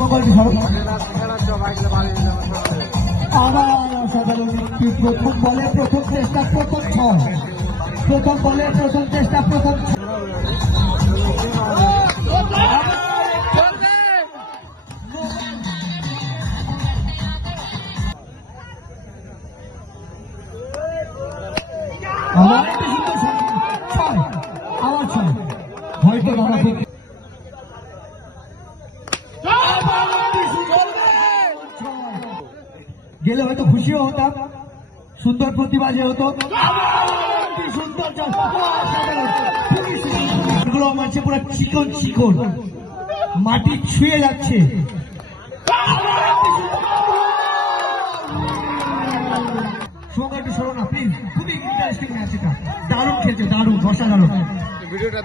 মোবাইলটি ধরো। আবার অসাধারণ একটি প্রথম বলে প্রথম চেষ্টা প্রথম ছয়, প্রথম বলে প্রথম চেষ্টা প্রথম আবার একটি সুন্দর ছয়, আবার ছয়, হয়তো বাবা গেলে হয়তো খুশিও হতাম, সুন্দর প্রতিবাদে হতো। সুন্দর এগুলো মারছে পুরো চিকন চিকন, মাটি ছুঁয়ে যাচ্ছে। সঙ্গে একটু সরো না প্লিজ, খুবই ইন্টারেস্টিং ম্যাচ এটা, দারুণ খেলছে, দারুণ অসাধারণ। ভিডিওটা